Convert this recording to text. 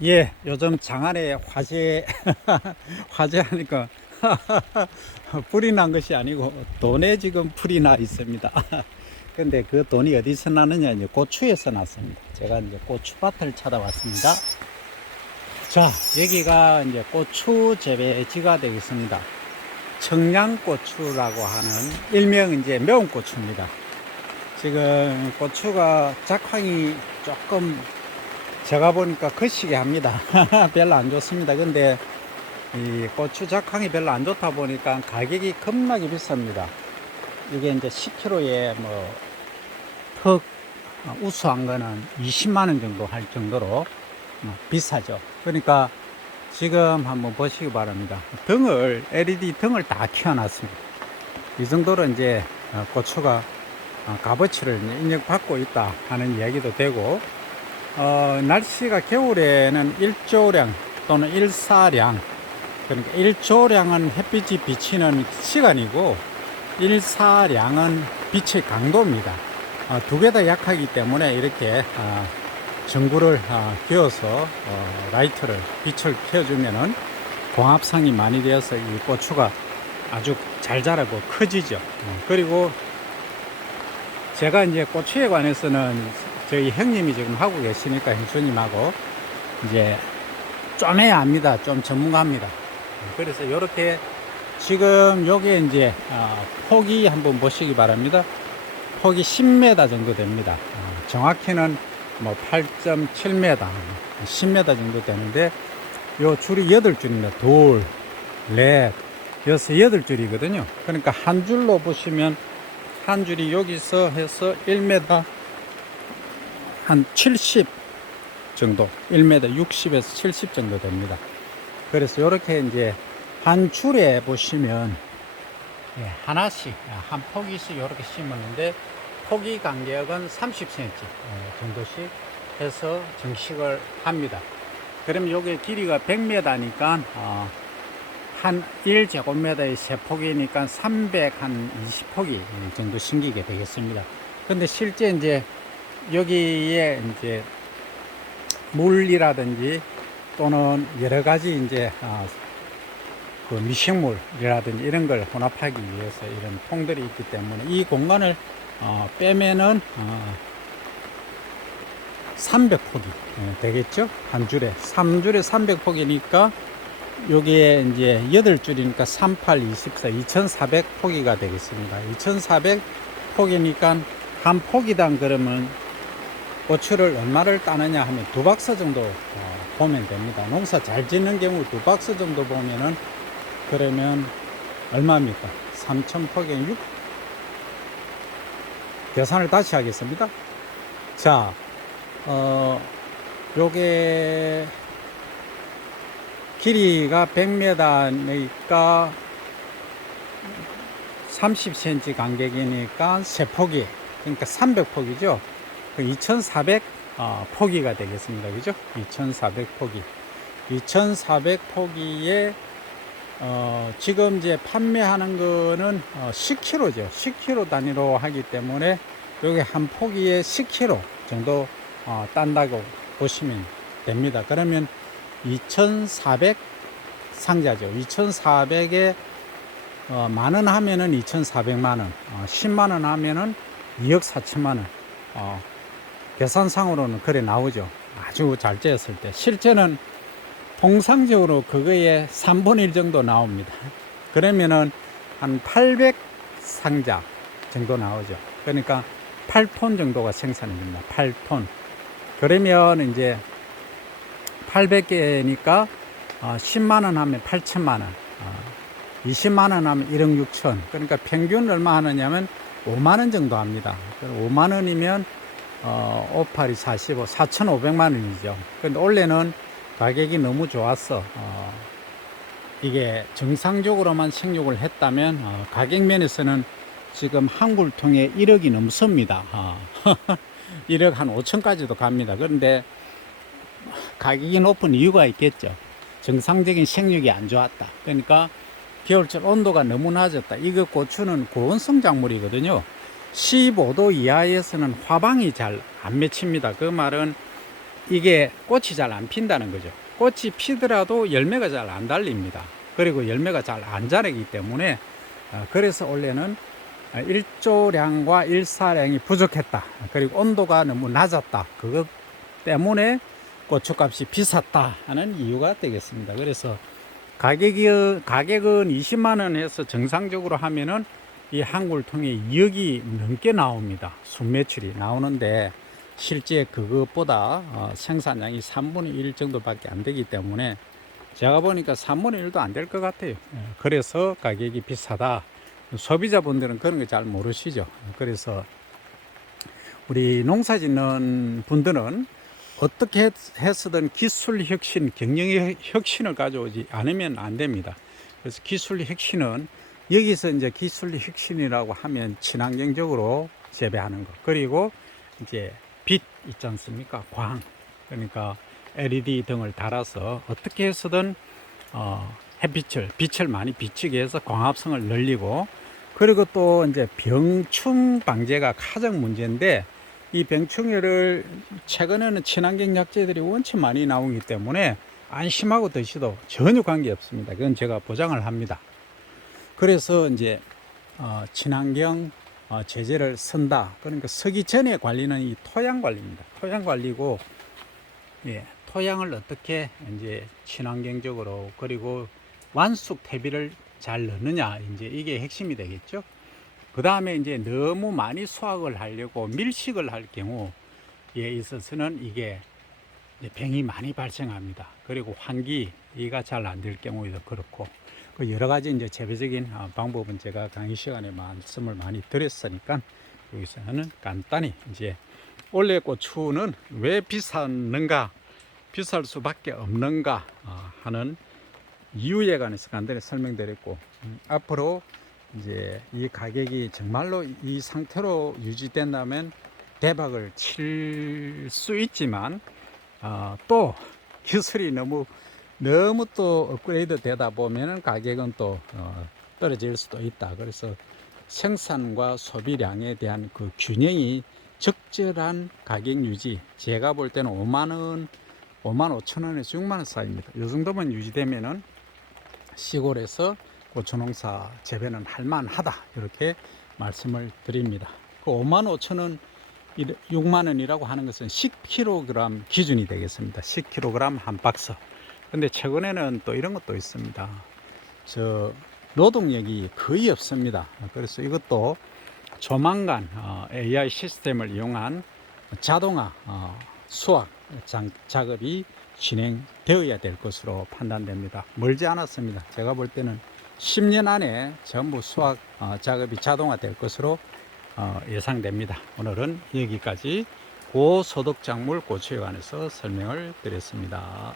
예, 요즘 장안에 화재, 화재하니까 불이 난 것이 아니고 돈에 지금 불이 나 있습니다. 근데 그 돈이 어디서 나느냐, 이제 고추에서 났습니다. 제가 이제 고추밭을 찾아왔습니다. 자, 여기가 이제 고추 재배지가 되겠습니다. 청양고추라고 하는 일명 이제 매운 고추입니다. 지금 고추가 작황이 조금 제가 보니까 거시기 합니다. 별로 안 좋습니다. 근데 이 고추 작황이 별로 안 좋다 보니까 가격이 겁나게 비쌉니다. 이게 이제 10kg에 턱 우수한 거는 20만원 정도 할 정도로 비싸죠. 그러니까 지금 한번 보시기 바랍니다. LED 등을 다 켜놨습니다. 이 정도로 이제 고추가 값어치를 인정받고 있다 하는 이야기도 되고, 날씨가 겨울에는 일조량 또는 일사량, 그러니까 일조량은 햇빛이 비치는 시간이고 일사량은 빛의 강도입니다. 두 개 다 약하기 때문에 이렇게 전구를 끼워서 라이트를 빛을 켜주면은 광합성이 많이 되어서 이 고추가 아주 잘 자라고 커지죠. 그리고 제가 이제 고추에 관해서는 저희 형님이 지금 하고 계시니까 형수님하고 이제 좀 해야 합니다. 좀 전문가입니다. 그래서 이렇게 지금 요게 이제 폭이 한번 보시기 바랍니다. 폭이 10m 정도 됩니다. 정확히는 뭐 8.7m, 10m 정도 되는데 요 줄이 8줄입니다. 둘, 넷, 여섯, 8줄이거든요. 그러니까 한 줄로 보시면 한 줄이 여기서 해서 1m 한 70 정도, 1m 60에서 70 정도 됩니다. 그래서 이렇게 이제 한 줄에 보시면 하나씩 한 포기씩 이렇게 심었는데 포기 간격은 30cm 정도씩 해서 정식을 합니다. 그러면 요게 길이가 100m니까 한 1제곱미터의 3포기니까 320포기 정도 심기게 되겠습니다. 근데 실제 이제 여기에 이제 물이라든지 또는 여러 가지 이제 그 미생물이라든지 이런 걸 혼합하기 위해서 이런 통들이 있기 때문에 이 공간을 빼면은 300포기 되겠죠? 한 줄에 3줄에 300포기니까 여기에 이제 8줄이니까 38, 24, 2400포기가 되겠습니다. 2400포기니까 한 포기당 그러면 고추를 얼마를 따느냐 하면 2박스 정도 보면 됩니다. 농사 잘 짓는 경우 2박스 정도 보면은 그러면 얼마입니까? 3000포기에 6 계산을 다시 하겠습니다. 자, 요게 길이가 100m니까 30cm 간격이니까 3포기, 그러니까 300포기죠. 2400 포기가 되겠습니다. 그죠? 2400포기. 2400포기에 지금 이제 판매하는 거는 10kg죠. 10kg 단위로 하기 때문에 여기 한 포기에 10kg 정도 딴다고 보시면 됩니다. 그러면 2400 상자죠. 2400에 만원 하면은 2400만원, 10만원 하면은 2억 4천만원. 계산상으로는 그래 나오죠. 아주 잘 쬐었을 때. 실제는 통상적으로 그거의 3분의 1 정도 나옵니다. 그러면은 한 800 상자 정도 나오죠. 그러니까 8톤 정도가 생산이 됩니다. 8톤. 그러면 이제 800개니까 10만원 하면 8천만원, 20만원 하면 1억 6천. 그러니까 평균 얼마 하느냐면 5만원 정도 합니다. 5만원이면 58이 45, 4,500만원이죠. 근데 원래는 가격이 너무 좋았어. 이게 정상적으로만 생육을 했다면 가격 면에서는 지금 한 굴통에 1억이 넘습니다. 1억 한 5천까지도 갑니다. 그런데 가격이 높은 이유가 있겠죠. 정상적인 생육이 안 좋았다. 그러니까 겨울철 온도가 너무 낮았다. 이거 고추는 고온성 작물이거든요. 15도 이하에서는 화방이 잘 안 맺힙니다. 그 말은 이게 꽃이 잘 안 핀다는 거죠. 꽃이 피더라도 열매가 잘 안 달립니다. 그리고 열매가 잘 안 자라기 때문에 그래서 원래는 일조량과 일사량이 부족했다. 그리고 온도가 너무 낮았다. 그것 때문에 고추값이 비쌌다 하는 이유가 되겠습니다. 그래서 가격은 20만 원에서 정상적으로 하면은 이 한 굴통에 2억이 넘게 나옵니다. 순매출이 나오는데 실제 그것보다 생산량이 3분의 1 정도밖에 안 되기 때문에 제가 보니까 3분의 1도 안 될 것 같아요. 그래서 가격이 비싸다. 소비자분들은 그런 거 잘 모르시죠. 그래서 우리 농사 짓는 분들은 어떻게 해서든 기술 혁신, 경영 혁신을 가져오지 않으면 안 됩니다. 그래서 기술 혁신은 여기서 이제 기술 혁신이라고 하면 친환경적으로 재배하는 것. 그리고 이제 빛 있지 않습니까? 광. 그러니까 LED 등을 달아서 어떻게 해서든 빛을 많이 비치게 해서 광합성을 늘리고, 그리고 또 이제 병충 방제가 가장 문제인데, 이 병충해를 최근에는 친환경 약재들이 원체 많이 나오기 때문에 안심하고 드셔도 전혀 관계 없습니다. 그건 제가 보장을 합니다. 그래서 이제 친환경 제재를 쓴다. 그러니까 서기 전에 관리는 이 토양 관리입니다. 토양 관리고, 예, 토양을 어떻게 이제 친환경적으로, 그리고 완숙 퇴비를 잘 넣느냐, 이제 이게 핵심이 되겠죠. 그 다음에 이제 너무 많이 수확을 하려고 밀식을 할 경우에 있어서는 이게 병이 많이 발생합니다. 그리고 환기가 잘 안 될 경우에도 그렇고, 그 여러 가지 이제 재배적인 방법은 제가 강의 시간에 말씀을 많이 드렸으니까 여기서는 간단히 이제 올해 고추는 왜 비쌌는가, 비쌀 수밖에 없는가 하는 이유에 관해서 간단히 설명드렸고, 앞으로 이제 이 가격이 정말로 이 상태로 유지된다면 대박을 칠 수 있지만, 또 기술이 너무 또 업그레이드 되다 보면은 가격은 또 떨어질 수도 있다. 그래서 생산과 소비량에 대한 그 균형이 적절한 가격 유지, 제가 볼 때는 5만 원, 5만 5천 원에서 6만 원 사이입니다. 이 정도만 유지되면은 시골에서 고추농사 재배는 할만하다, 이렇게 말씀을 드립니다. 그 5만 5천 원, 6만 원이라고 하는 것은 10kg 기준이 되겠습니다. 10kg 한 박스. 근데 최근에는 또 이런 것도 있습니다. 노동력이 거의 없습니다. 그래서 이것도 조만간 AI 시스템을 이용한 자동화 수확 작업이 진행되어야 될 것으로 판단됩니다. 멀지 않았습니다. 제가 볼 때는 10년 안에 전부 수확 작업이 자동화될 것으로 예상됩니다. 오늘은 여기까지 고소득 작물 고추에 관해서 설명을 드렸습니다.